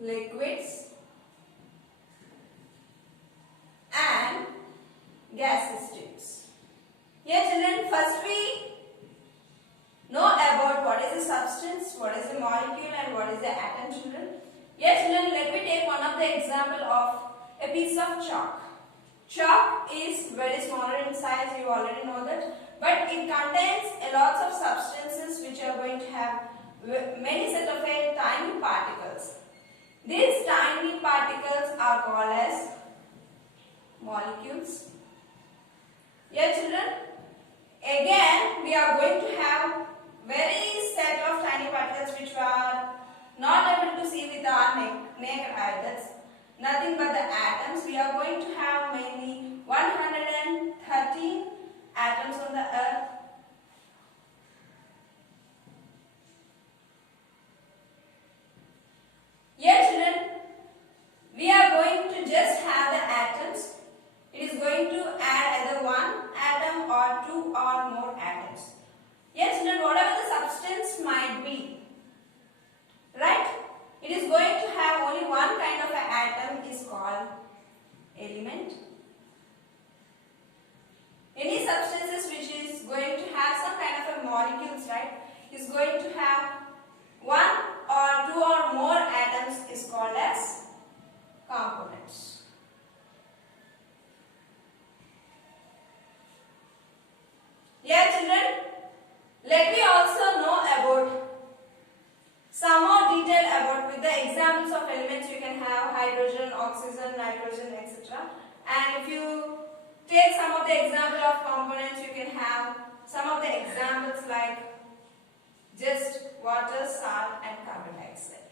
liquids and gaseous states. Here children, first we know about what is a substance, what is a molecule and what is the atom children. Here children, let me take one of the example of a piece of chalk. Chalk is very smaller in size, you already know that, but it contains a lots of substances which are going to have many set of tiny particles. These tiny particles are called as molecules. Here children, again we are going to have very set of tiny particles which we are not able to see with our naked eye. That's nothing but the atoms. We are going to have mainly 113 atoms on the earth. Here children, we are going to just have the atoms. It is going to add either one atom or two or more atoms. Yes children, whatever the substance might be, right? It is going to have only one kind of an atom is called element. Any substances which is going to have some kind of a molecules, right, is going to have one or two or more atoms is called as components. Yeah children, let me also know about some more detail about with the examples of elements. You can have hydrogen, oxygen, nitrogen, etc. And if you take some of the example of components, you can have some of the examples like just water, salt and carbon dioxide.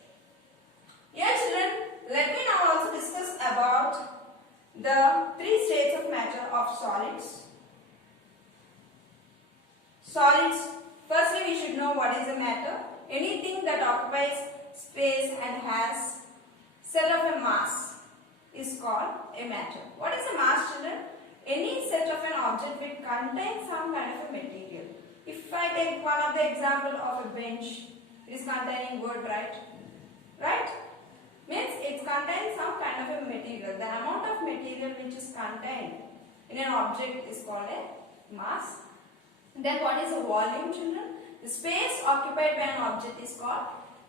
Yeah children, let me now also discuss about the three states of matter of solids. Solids, firstly we should know what is a matter. Anything that occupies space and has set of a mass is called a matter. What is a mass children? Any set of an object which contains some kind of a material. If I take one of the example of a bench, it is containing wood, right? Right? Means it contains some kind of a material. The amount of material which is contained in an object is called a mass. Then what is a volume children? The space occupied by an object is called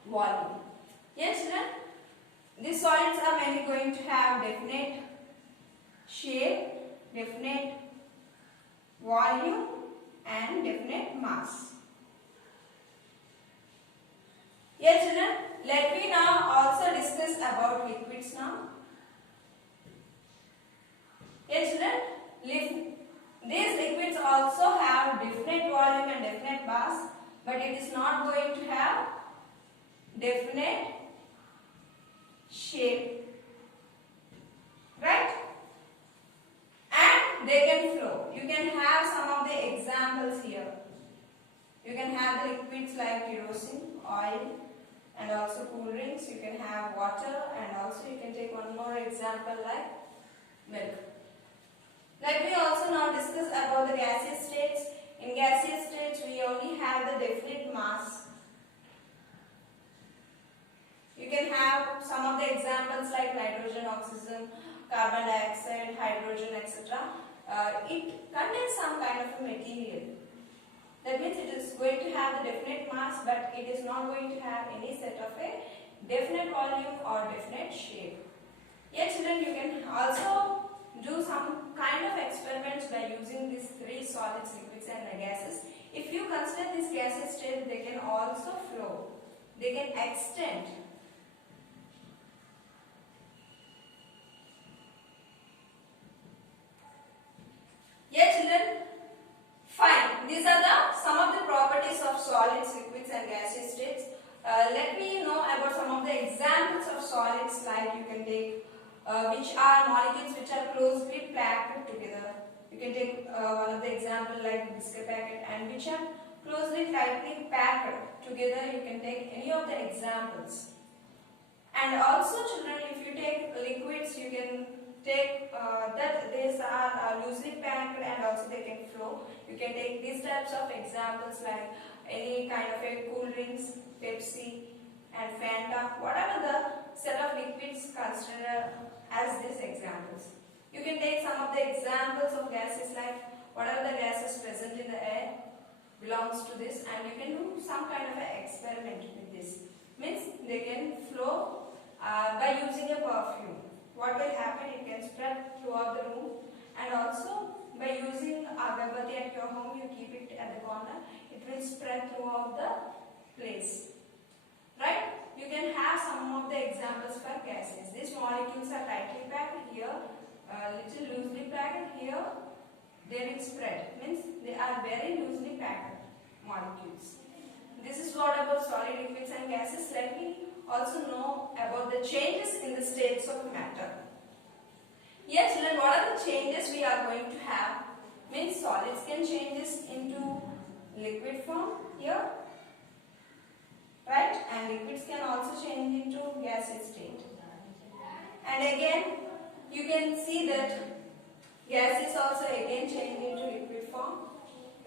volume. Yes children, these solids are mainly going to have definite shape, definite volume and definite mass. Yes children, let me now also discuss about liquids now. Yes children, these liquids also have definite volume and definite mass, but it is not going to have definite shape, right? And they can flow. You can have some of the examples here. You can have the liquids like kerosene, oil and also cool drinks. You can have water and also you can take one more example like milk. Let me also now discuss about the gaseous states. In gaseous states, we only have the definite mass. You can have some of the examples like nitrogen, oxygen, carbon dioxide, hydrogen, etc. It contains some kind of a material. That means it is going to have the definite mass, but it is not going to have any set of a definite volume or definite shape. Yet children, you can also do some kind of experiments by using these three solids, liquids and gases. If you consider this gaseous state, they can also flow. They can extend. Yeah children, fine. These are some of the properties of solids, liquids and gaseous states. Let me know about some of the examples of solids, like you can take which are molecules which are closely packed together. You can take one of the example like biscuit packet, and which are closely tightly packed together. You can take any of the examples. And also children, if you take liquids, you can take that these are loosely packed and also they can flow. You can take these types of examples like any kind of a cool drinks, Pepsi and Fanta, whatever the set of these examples. You can take some of the examples of gases like whatever the gases present in the air belongs to this, and you can do some kind of an experiment with this. Means they can flow by using a perfume. What will happen? It can spread throughout the room, and also by using agarbatti at your home, you keep it at the corner, it will spread throughout the place. Right? You can have some of the examples for gases. These molecules are tightly packed here, little loosely packed here. They will spread. Means they are very loosely packed molecules. This is what about solid, liquids and gases. Let me also know about the changes in the states of matter. Yes, children, what are the changes we are going to have? Means solids can change into liquid form here. Right? And liquids can also change into gaseous state. And again, you can see that gases also again change into liquid form.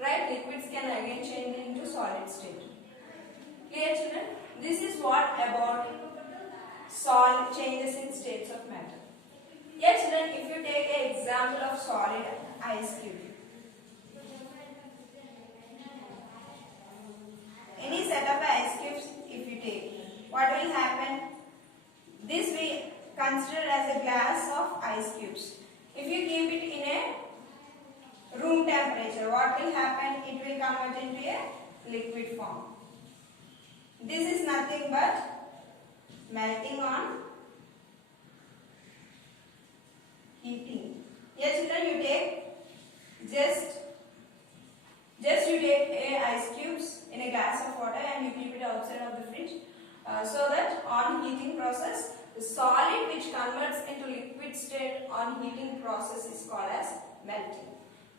Right? Liquids can again change into solid state. Clear, children? This is what about solid changes in states of matter. Yes, children, if you take an example of solid ice cube. Any set of ice cubes if you take, what will happen? This we consider as a glass of ice cubes. If you keep it in a room temperature, what will happen? It will convert into a liquid form. This is nothing but melting on heating. Yes, children, you take just you take a ice cubes in a glass of water and you keep it outside of the fridge, so that on heating process, the solid which converts into liquid state on heating process is called as melting.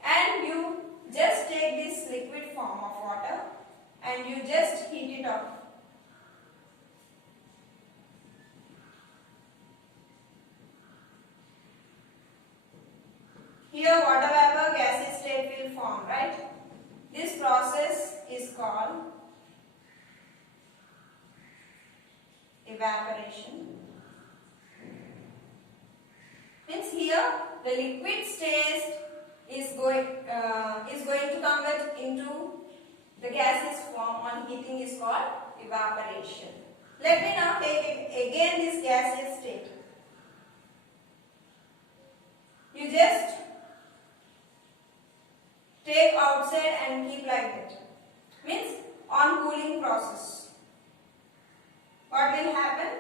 And you just take this liquid form of water and you just heat it up. Here water vapor gaseous state will form, right? This process is called evaporation. Means here the liquid state is going to convert into the gaseous form on heating is called evaporation. Let me now take again this gaseous state. You just take outside and keep like that. Means on cooling process. What will happen?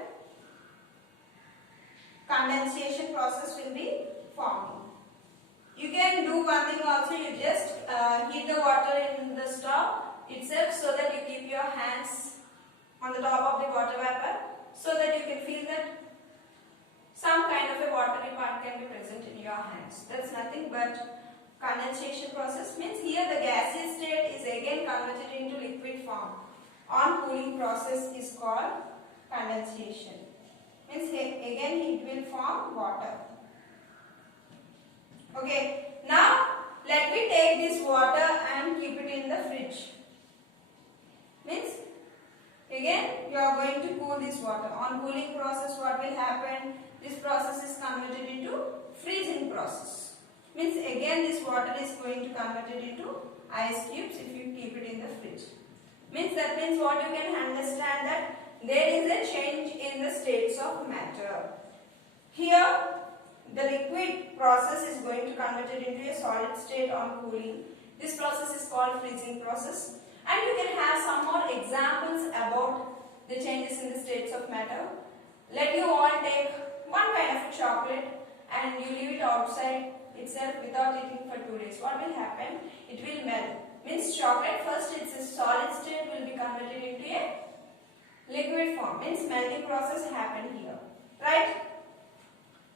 Condensation process will be forming. You can do one thing also, you just heat the water in the stove itself so that you keep your hands on the top of the water vapor so that you can feel that some kind of a watery part can be present in your hands. That's nothing but condensation process. Means here the gaseous state is again converted into liquid form. On cooling process is called condensation. Means again it will form water. Okay, now let me take this water and keep it in the fridge. Means again you are going to cool this water. On cooling process what will happen? This process is converted into freezing process. Means again this water is going to convert it into ice cubes if you keep it in the fridge. Means that means what you can understand that there is a change in the states of matter. Here the liquid process is going to convert it into a solid state on cooling. This process is called freezing process. And you can have some more examples about the changes in the states of matter. Let you all take one kind of chocolate and you leave it outside itself without eating for 2 days. What will happen? It will melt. Means chocolate first its a solid state will be converted into a liquid form. Means melting process happened here. Right?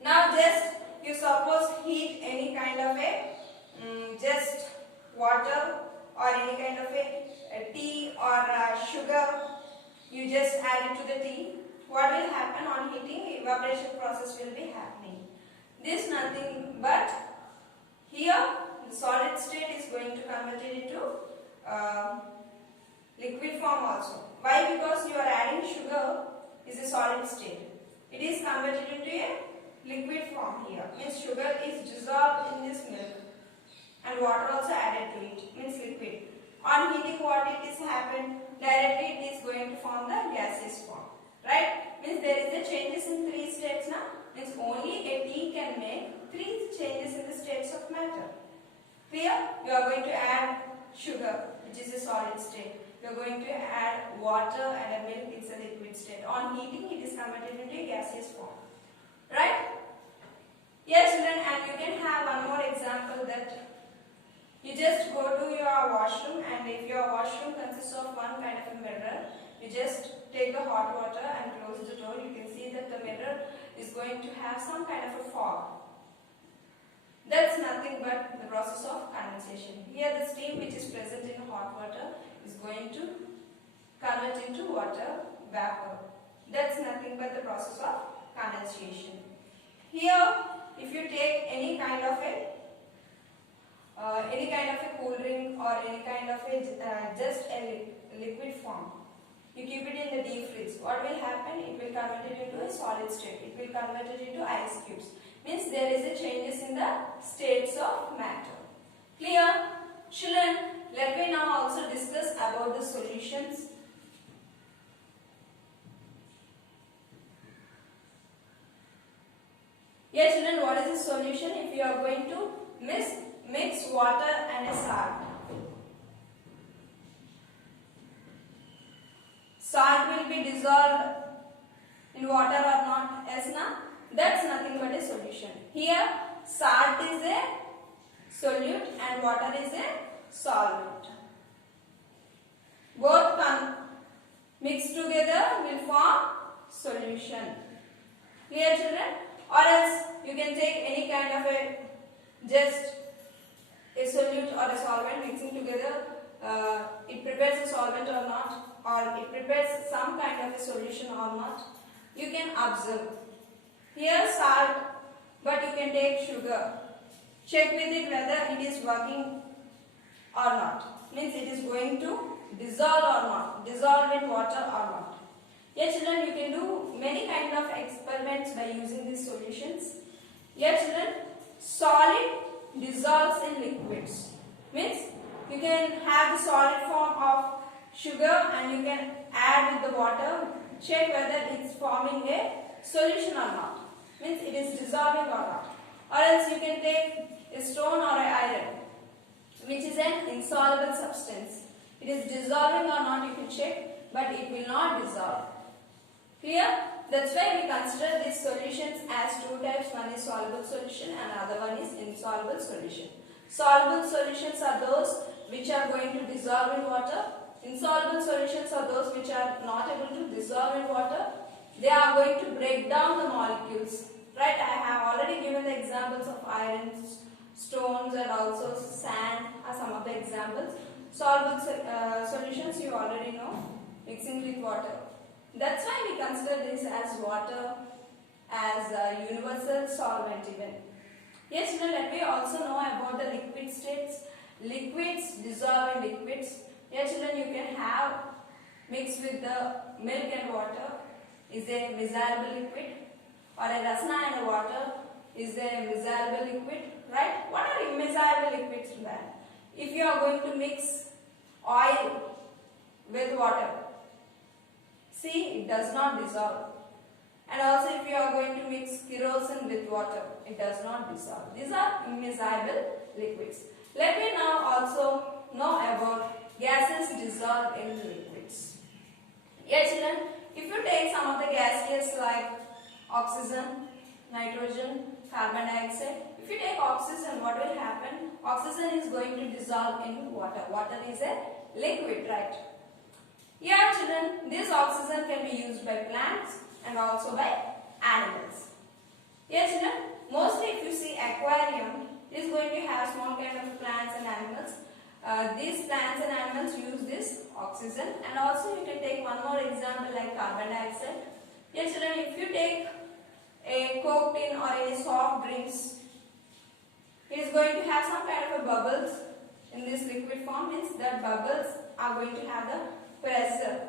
Now just you suppose heat any kind of a just water or any kind of a tea or sugar. You just add it to the tea. What will happen on heating? Evaporation process will be happening. This nothing but here the solid state is going to convert it into liquid form also. Why? Because you are adding sugar is a solid state. It is converted into a liquid form here. Means sugar is dissolved in this milk and water also added to it. Means liquid. On heating what it is happened? Directly it is going to form the gaseous form. Right? Means there is a changes in 3 states now. Means only a tea can make 3 changes in the states of matter. Clear? You are going to add sugar, which is a solid state. You are going to add water and a milk, it's a liquid state. On heating it is converted into a gaseous form. Right? Yes, children, and you can have one more example that you just go to your washroom, and if your washroom consists of one kind of a mirror, you just take the hot water and close the door. You can see that the mirror is going to have some kind of a fog. That's nothing but the process of condensation. Here the steam which is present in hot water is going to convert into water vapor. That's nothing but the process of condensation. Here, if you take any kind of a cool drink or any kind of a just a liquid form, you keep it in the deep freeze. What will happen? It will convert it into a solid state. It will convert it into ice cubes. Means there is a changes in the states of matter. Clear? Children, let me now also discuss about the solutions. Yes, children, what is the solution? If you are going to mix water and a salt. Salt will be dissolved in water or not? Yes, na? That's nothing but a solution. Here, salt is a solute and water is a solvent. Both mixed together will form solution. Clear, children? Or else you can take any kind of a just a solute or a solvent mixing together. It prepares a solvent or not, or it prepares some kind of a solution or not. You can observe. Here salt, but you can take sugar. Check with it whether it is working or not. Means it is going to dissolve or not, dissolve in water or not. Yes, children, you can do many kind of experiments by using these solutions. Yes, children, solid dissolves in liquids. Means you can have the solid form of sugar and you can add with the water. Check whether it is forming a solution or not. Means it is dissolving or not. Or else you can take a stone or an iron, which is an insoluble substance. It is dissolving or not, you can check, but it will not dissolve. Clear? That's why we consider these solutions as two types. One is soluble solution and other one is insoluble solution. Soluble solutions are those which are going to dissolve in water. Insoluble solutions are those which are not able to dissolve in water. They are going to break down the molecules. Right? I have already given the examples of iron, stones and also sand are some of the examples. Soluble solutions you already know, mixing with water. That's why we consider this as water as a universal solvent even. Yes, children, let me also know about the liquid states. Liquids dissolve in liquids. Yes, children, you can have mixed with the milk and water is a miscible liquid, or a rasna and water is a miscible liquid, right? What are immiscible liquids then? If you are going to mix oil with water, see, it does not dissolve. And also if you are going to mix kerosene with water, it does not dissolve. These are immiscible liquids. Let me now also know about gases dissolved in liquids. Yes, children, if you take some of the gases like oxygen, nitrogen, carbon dioxide, if you take oxygen, what will happen? Oxygen is going to dissolve in water. Water is a liquid, right? Yeah, children, this oxygen can be used by plants and also by animals. Yes, children, mostly if you see aquarium, it is going to have small kind of plants and animals. These plants and animals use this oxygen, and also you can take one more example like carbon dioxide. Yes, children, if you take a Coke tin or any soft drinks, it is going to have some kind of a bubbles in this liquid form. Means that bubbles are going to have the pressure.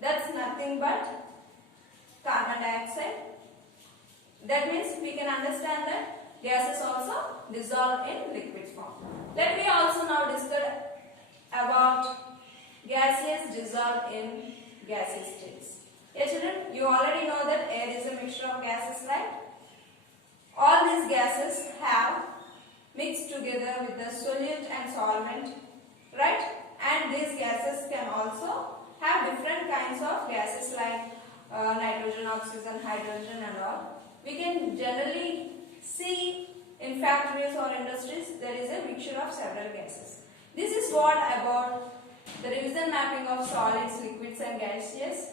That's nothing but carbon dioxide. That means we can understand that gases also dissolve in liquid form. Let me also now discuss about gases dissolve in gaseous states. Yes children, you already know that air is a mixture of gases, right? All these gases have mixed together with the solute and solvent, right? And these gases can also have different kinds of gases like nitrogen, oxygen, hydrogen and all. We can generally see in factories or industries there is a mixture of several gases. This is what about the revision mapping of solids, liquids and gaseous,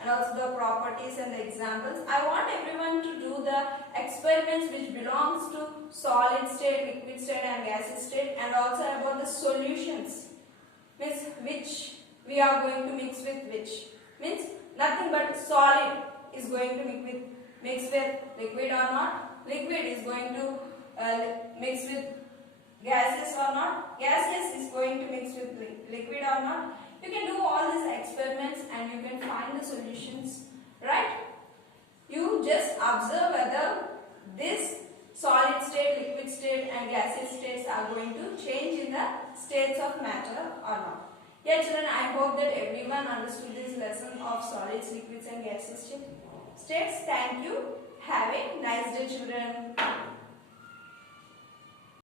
and also the properties and the examples. I want everyone to do the experiments which belongs to solid state, liquid state and gaseous state, and also about the solutions, means which we are going to mix with which, means nothing but solid is going to mix with liquid or not, liquid is going to mix with gases or not, gaseous is going to mix with liquid or not. You can do all these experiments and you can find the solutions, right? You just observe whether this solid state, liquid state and gaseous states are going to change in the states of matter or not. Yeah children, I hope that everyone understood this lesson of solids, liquids and gaseous states. Thank you. Have a nice day children.